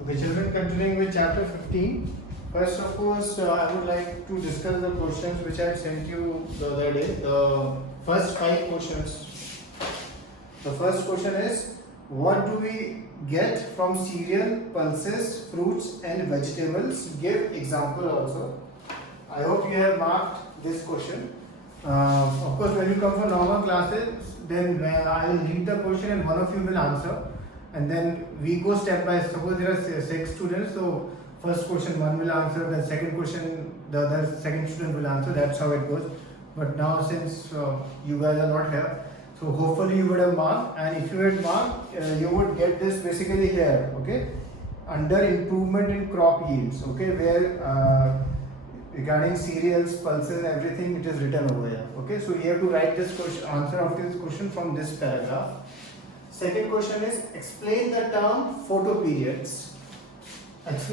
Okay, children, continuing with chapter 15. First, of course, I would like to discuss the questions which I sent you the other day. The first 5 questions. The first question is, what do we get from cereal, pulses, fruits and vegetables? Give example also. I hope you have marked this question. Of course, when you come for normal classes, then I will read the question and one of you will answer. And then we go step by step. Suppose there are 6 students, so first question one will answer, the second question the other second student will answer. That's how it goes. But now since you guys are not here, so hopefully you would have marked, and if you had marked, you would get this basically here, okay, under improvement in crop yields, okay, where regarding cereals, pulses, everything, it is written over here, okay. So you have to write this question, answer of this question from this paragraph. Second question is, explain the term photoperiods.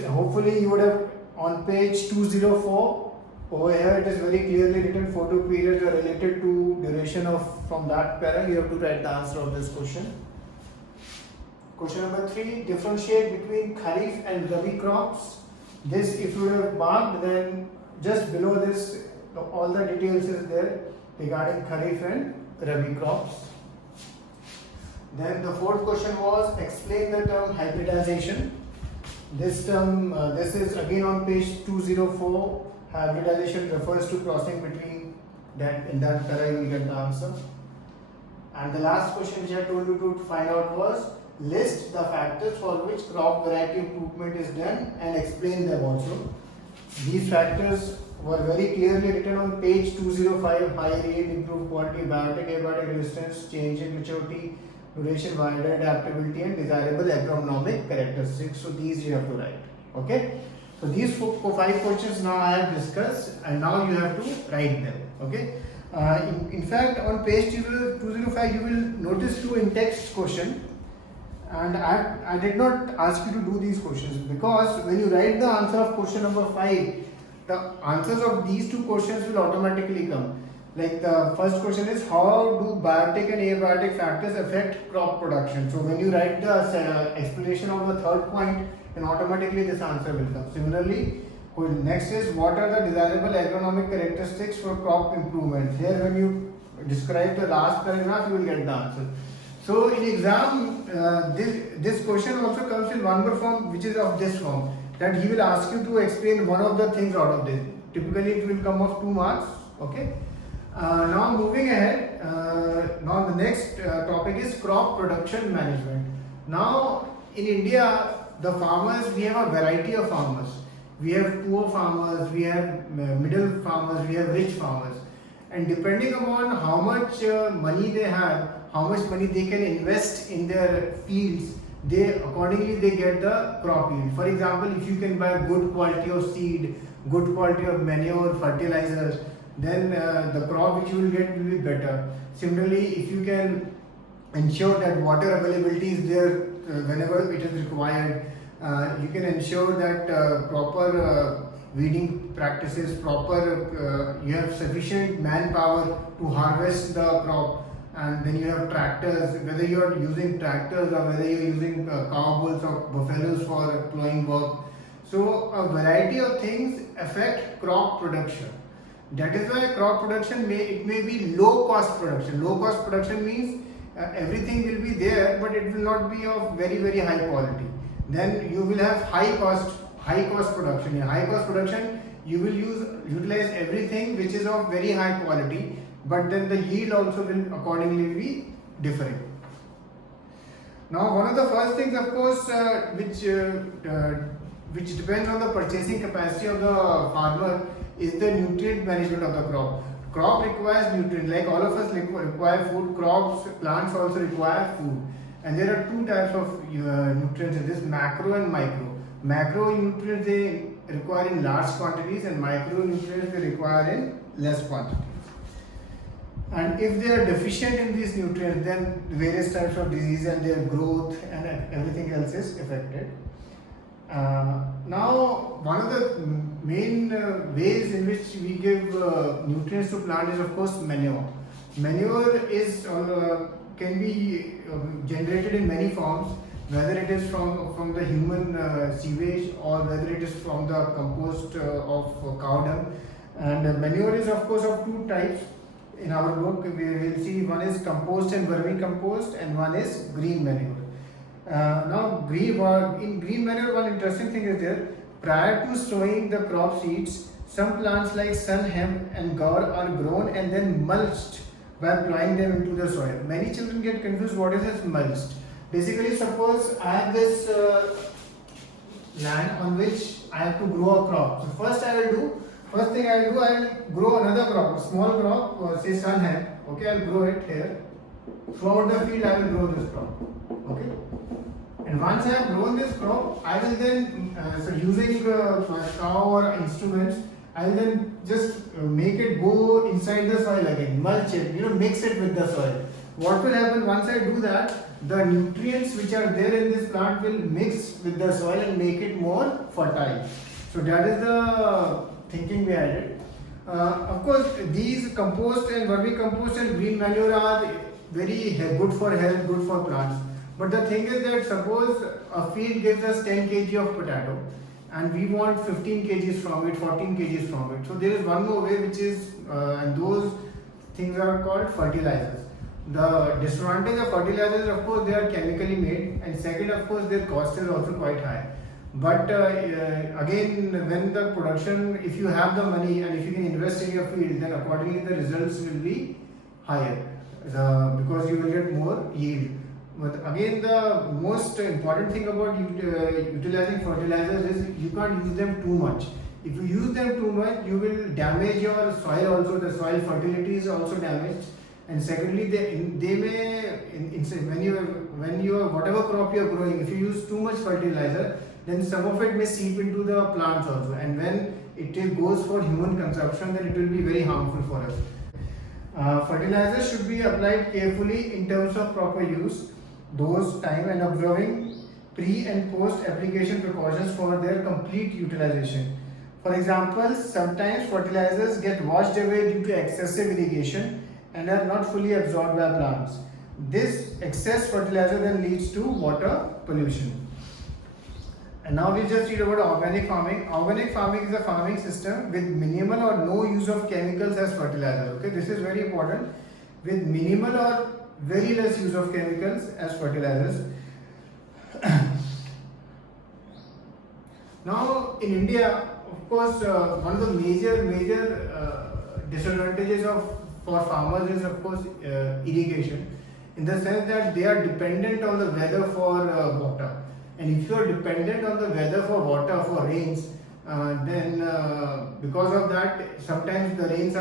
Hopefully you would have on page 204, over here it is very clearly written photoperiods are related to duration of, from that para you have to write the answer of this question. Question number 3, differentiate between Kharif and Rabi crops. This if you have marked, then just below this all the details is there regarding Kharif and Rabi crops. Then the fourth question was, explain the term hybridization. This term, this is again on page 204. Hybridization refers to crossing between that, in that para you will get the answer. And the last question which I told you to find out was, list the factors for which crop variety improvement is done and explain them also. These factors were very clearly written on page 205. High yield, improved quality, biotic, abiotic resistance, change in maturity, duration, wider adaptability and desirable agronomic characteristics. So these you have to write. Okay. So these 5 questions now I have discussed, and now you have to write them. Okay. In fact, on page 205 you will notice 2 in-text questions, and I did not ask you to do these questions because when you write the answer of question number 5, the answers of these 2 questions will automatically come. Like the first question is, how do biotic and abiotic factors affect crop production? So when you write the explanation of the third point, then automatically this answer will come. Similarly, next is, what are the desirable agronomic characteristics for crop improvement? Here when you describe the last paragraph, you will get the answer. So in exam, this question also comes in one more form, which is of this form, that he will ask you to explain one of the things out of this. Typically it will come of 2 marks. Okay. Now moving ahead, now the next topic is crop production management. Now in India, the farmers, we have a variety of farmers. We have poor farmers, we have middle farmers, we have rich farmers, and depending upon how much money they have, how much money they can invest in their fields, they accordingly they get the crop yield. For example, if you can buy good quality of seed, good quality of manure, fertilizers, then the crop which you will get will be better. Similarly, if you can ensure that water availability is there whenever it is required, you can ensure that proper weeding practices, proper you have sufficient manpower to harvest the crop, and then you have tractors, whether you are using tractors or whether you are using cow bulls or buffaloes for plowing work. So a variety of things affect crop production. That is why crop production may be low cost production. Low cost production means everything will be there, but it will not be of very high quality. Then you will have high cost production. In high cost production, you will utilize everything which is of very high quality, but then the yield also will accordingly be different. Now, one of the first things, of course, which depends on the purchasing capacity of the farmer, is the nutrient management of the crop. Crop requires nutrient, like all of us require food. Crops, plants also require food, and there are 2 types of nutrients in this: macro and micro. Macro nutrients they require in large quantities, and micronutrients they require in less quantities. And if they are deficient in these nutrients, then various types of disease and their growth and everything else is affected. Now, one of the main ways in which we give nutrients to plant is, of course, manure. Manure is can be generated in many forms. whether it is from the human sewage or whether it is from the compost of cow dung. And manure is of course of two types. In our book we will see one is compost and vermicompost, and one is green manure. Now in green manure, one interesting thing is there. Prior to sowing the crop seeds, some plants like sun hemp and gaur are grown and then mulched by applying them into the soil. Many children get confused, what is this mulched? Basically, suppose I have this land on which I have to grow a crop. So first thing I will do, I will grow another crop, a small crop, say sun hemp. Okay, I will grow it here. Throughout the field, I will grow this crop. Okay. And once I have grown this crop, I will then, so using cow or instruments, I will then just make it go inside the soil again, mulch it, mix it with the soil. What will happen once I do that? The nutrients which are there in this plant will mix with the soil and make it more fertile. So that is the thinking behind it. Of course, these compost and vermicompost and green manure are very good for health, good for plants. But the thing is that suppose a field gives us 10 kg of potato and we want 15 kgs from it, 14 kgs from it. So there is one more way, which is, and those things are called fertilizers. The disadvantage of fertilizers, of course, they are chemically made, and second, of course, their cost is also quite high. But again, when the production, if you have the money and if you can invest in your field, then accordingly the results will be higher because you will get more yield. But again, the most important thing about utilizing fertilizers is you can't use them too much. If you use them too much, you will damage your soil also. The soil fertility is also damaged. And secondly, they may, when you whatever crop you are growing, if you use too much fertilizer, then some of it may seep into the plants also. And when it goes for human consumption, then it will be very harmful for us. Fertilizers should be applied carefully in terms of proper use, dose, time, and observing pre and post application precautions for their complete utilization. For example, sometimes fertilizers get washed away due to excessive irrigation and are not fully absorbed by plants. This excess fertilizer then leads to water pollution. And now we just read about organic farming. Organic farming is a farming system with minimal or no use of chemicals as fertilizer. Okay, this is very important. With minimal or very less use of chemicals as fertilizers. Now in India, of course, one of the major disadvantages for farmers is of course irrigation, in the sense that they are dependent on the weather for water. And if you are dependent on the weather for water, for rains, then because of that, sometimes the rains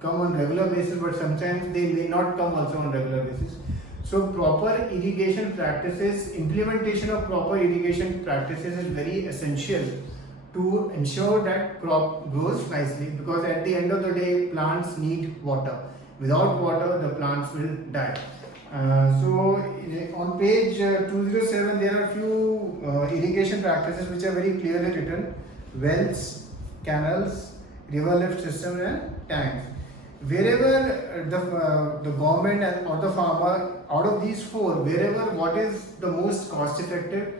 come on regular basis, but sometimes they may not come also on regular basis. So proper irrigation practices, implementation of proper irrigation practices is very essential to ensure that crop grows nicely, because at the end of the day, plants need water. Without water, the plants will die. So on page 207, there are a few irrigation practices which are very clearly written: wells, canals, river lift system, and tanks. Wherever the government or the farmer, out of these four, wherever what is the most cost effective,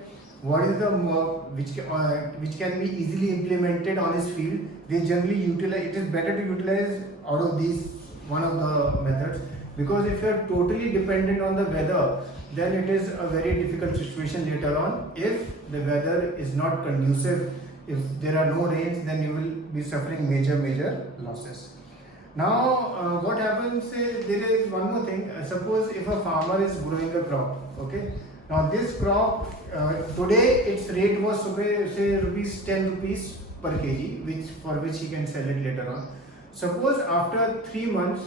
what is the which can be easily implemented on his field, they generally utilize. It is better to utilize out of these one of the methods, because if you are totally dependent on the weather, then it is a very difficult situation later on. If the weather is not conducive, if there are no rains, then you will be suffering major losses. Now what happens is, there is one more thing. Suppose if a farmer is growing a crop, okay. Now this crop, today its rate was say rupees 10 rupees per kg, for which he can sell it later on. Suppose after 3 months,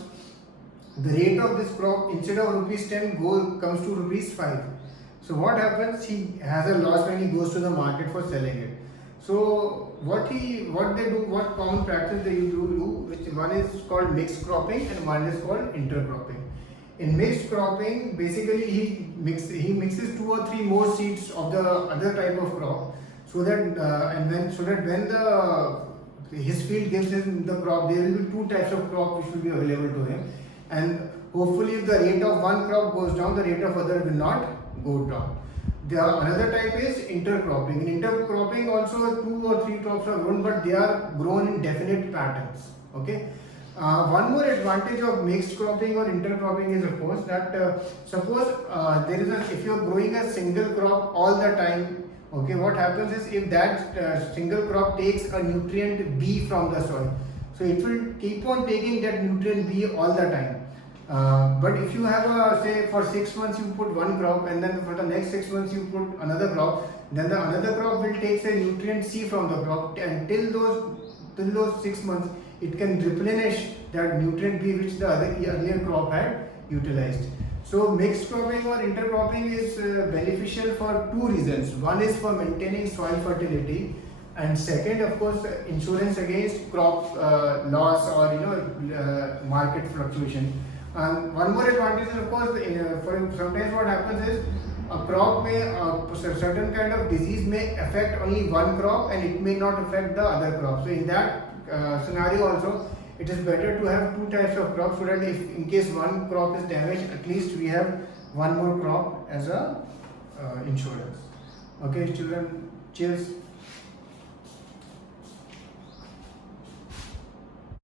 the rate of this crop, instead of rupees 10 comes to rupees 5. So what happens? He has a loss when he goes to the market for selling it. So what common practice they do, which one is called mixed cropping and one is called intercropping. In mixed cropping, basically he mixes 2 or 3 more seeds of the other type of crop, so that when his field gives him the crop, there will be 2 types of crop which will be available to him, and hopefully if the rate of one crop goes down, the rate of other will not go down. The another type is intercropping. In intercropping also 2 or 3 crops are grown, but they are grown in definite patterns. Okay. One more advantage of mixed cropping or intercropping is of course that suppose there is a, if you are growing a single crop all the time, okay, what happens is if that single crop takes a nutrient B from the soil, so it will keep on taking that nutrient B all the time. But if you have a, say for 6 months you put one crop and then for the next 6 months you put another crop, then the another crop will take say nutrient C from the crop, and till those 6 months it can replenish that nutrient B which the earlier crop had utilized. So mixed cropping or intercropping is beneficial for two reasons. One is for maintaining soil fertility, and second, of course, insurance against crop loss or market fluctuation. And one more advantage is of course, for sometimes what happens is a crop may certain kind of disease may affect only one crop and it may not affect the other crop. So in that scenario also, it is better to have two types of crops so that if in case one crop is damaged, at least we have one more crop as a insurance. Okay, children, cheers.